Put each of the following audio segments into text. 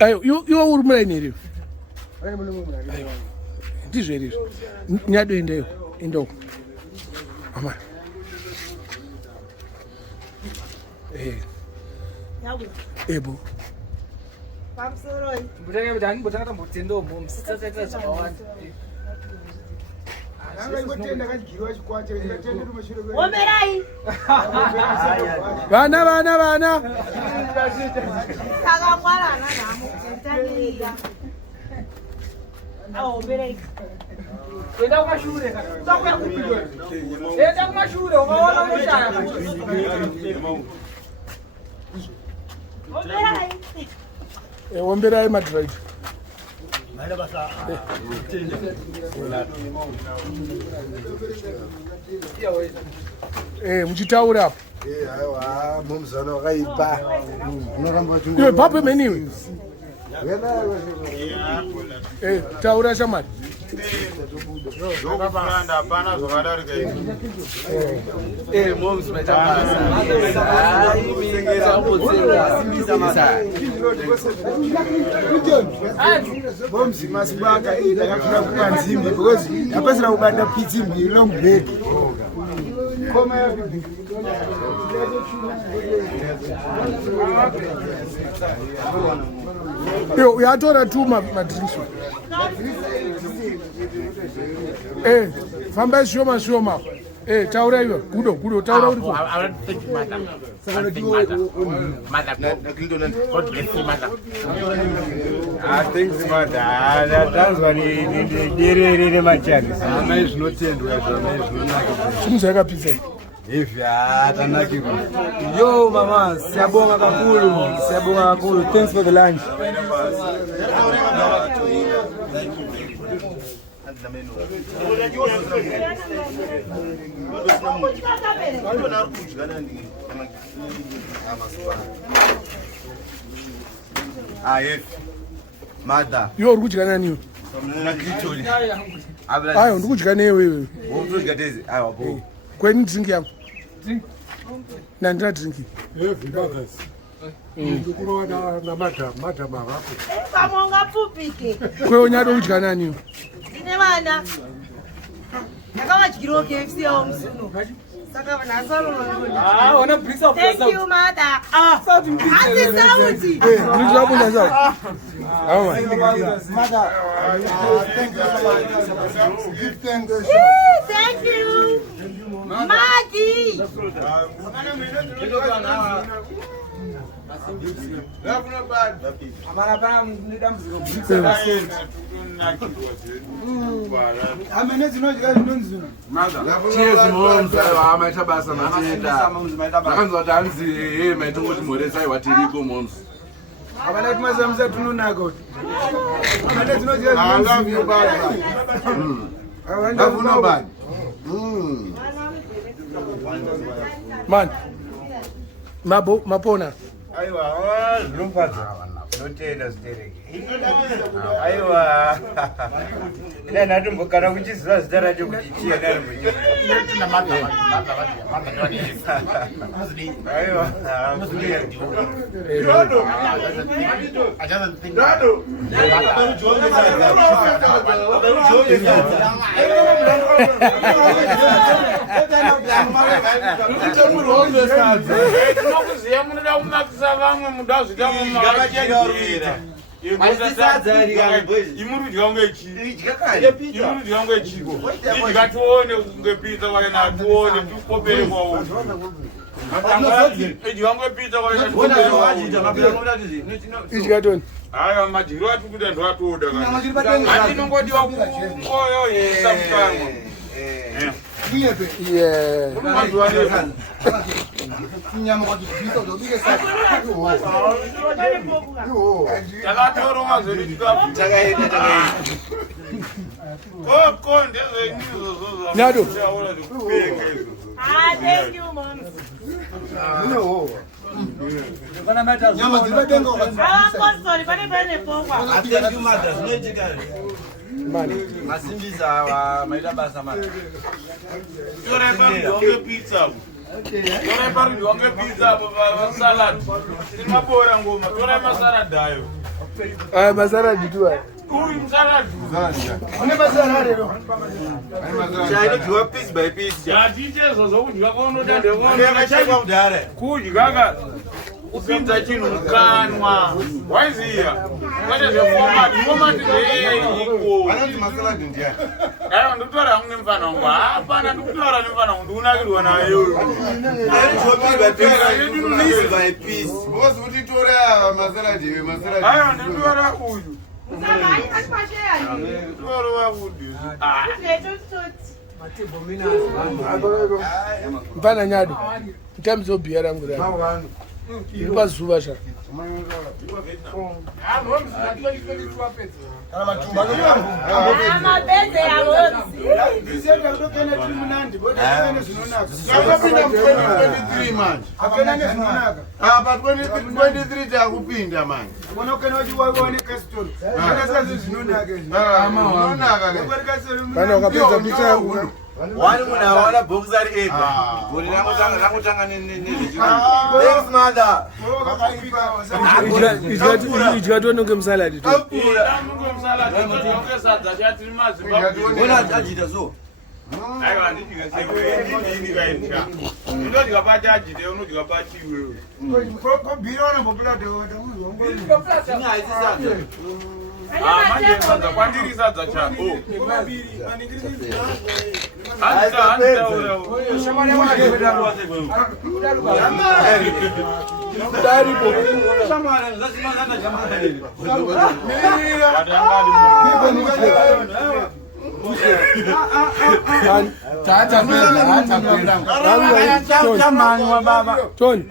Ayo, you uri mulainiri. Ndizveri. Nyado indeyo. Indo. Mama. Ebo. Pamsoroi. Mbutanga mutanga mbutanga mutindo mumsitsatsa zvawanda. Omerai. Vana. Takangwarana namo. Taniya. Omerai. Enda kumashure kana. Enda kumashure ukaona moshaya. Omerai. Omberai madrive. Muchitaura hapo. Aiwa, mumzano wakaipa. Unoramba chungu. Iwe pape meniwe. Taura shamari. Zvokupranda hapana zvakadarika izvi. Moms metabasa. Moms masibaka ndakafuna kupa nzimbi because apasira kubanda pizza mbiri long bread. Koma ya bibi. Yo, uyatora tu madrinks. Famba shoma. Taura iwe. Gudo, taura uri. Thanks mother. Ndatanzwa ni machani. Ana zvinotendwa zvona zvinonaka. Chimwe yakapisa. Hivi atanakirwa. Yo mama, siyabonga kakhulu. Thanks for the lunch. Mada. Yo uri kudya nani iwe? Ayo ndikudya newe. Wokudya tezi. Ayo bo. Kweni drink yangu. Nandina drink. Vibagas. Ndikurowana na madam avapo. Pamonga pupike. Kwewo nyado kudya nani iwe? Ndine vana. Ndakavadyirawo KFC yawo musuno. Saka vanasaro vanongoda. Wana brisa Thank you, mother. Asi sauti. Ndizwa bunda sawa. Awa. Mother, thank you. Thank you. Maggie. Cheers moms, aiwa maita basa matenda. Ndakanzwa kuti hanzi maita kuti mhoresa aiwa tiriko moms. Abana timazamuza tunonaka. Abana tinodya I love you bad. Ndafuna bad. Man. Mapona. Aiwa, zvinofadza. Notenda zitereke. Aiwa. Ina ndatombokana kuchiziva zita racho kuti chii dari munyika. Aiwa. Tinokuziva munoda kumakisa vamwe muda zvita imurudya kunge imurudya kunge chiko idya tione kunge pizza kwaina tione tikopere kwawo idya kunge pizza kwaina tikopere kwawo Idya toni. Aiwa majiro ati kuda ndo atoda kana andinongodiwa kungoyo yesa mukanwa Yeah. Nyama kwa kipita utobike sana. takatoronga zvedu takaenda konde zvenyuzo Nyado. Thank you, mom. Nyama zibadenga Sorry, pane pongwa. Thank you mother. Zvinoitika. Man. Masimbiza wa maita basa mata. Tora pamwe pizza Torai parudyiwa ngepizza apo salad. Timabora ngoma, torai masalad ayo. Aya masalad tu aya. Uyu salad. Une masalad ero. Chainodyiwa piece by piece. Yatichezo zvokudya kwaunoda ndekuona. Yakachekwa kudhara. Kudya ka kupinza chinhu mukanwa. Waiziya? Kwete zveformat zveiko. Vanonzi masalad ndiani? Aiwa ndikutora hamwe nemufana wangu. Hapana ndikutora nemufana wangu ndikunakirwa nayo. Piece by piece. Bosi kuti tore ava masalad iwe masalad. Aiwa ndikutora uyu. Mfana nyado. Mtambi zobiyara ngura. Ipa zuva sha. Amabeze ya ngozi. Ndisenda kutokene tiri munandi, bodi kene zvinonaka. Yakapinda mu-2023 manje. Akena nezvinonaka. Apa 2023 takupinda manje. Bona ukene wachiwaone kastori. Kana sazi zvinonaka. Zvinonaka ke. Kana ukapedza picha yangu. Wani muna wana box ari ega. Gori rakutanga nezvechino. Thanks mother. Idya tononge musalad tu. Bona ajita so. Aiwa ndidya sewe kaita. Ndodya pachajite unodya pachiwe. Kobhirona populate wata munhu wangu. Manje sadza kwandiri sadza cha. Tony.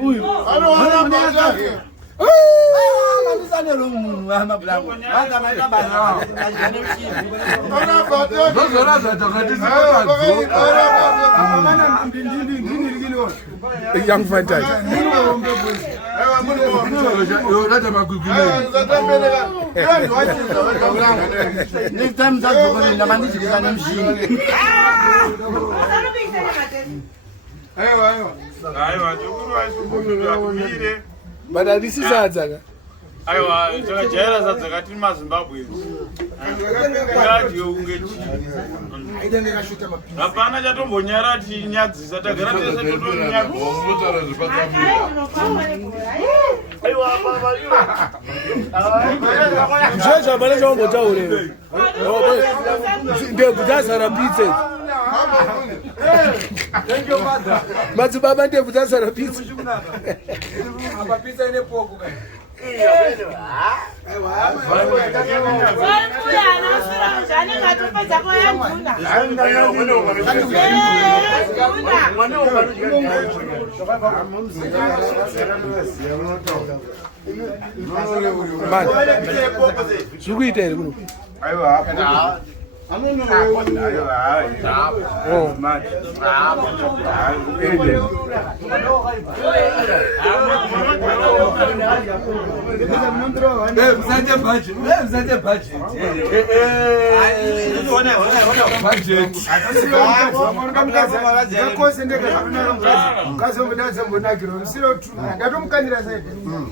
Young fantasy. But I this is Azaga. Aiwa takajaira sadza kati maZimbabwe. Ngadyo unge chi. Hapana chatombonyara tinyadzisa tagara tese totonyadzisa. Mshesha bale chombo chaule. Ndevu dzasara pizza. Thank you mother. Madzibaba ndevu dzasara pizza. Apa pizza ine poko kai. Zvikuita here kuno.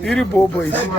Iri bobo isi.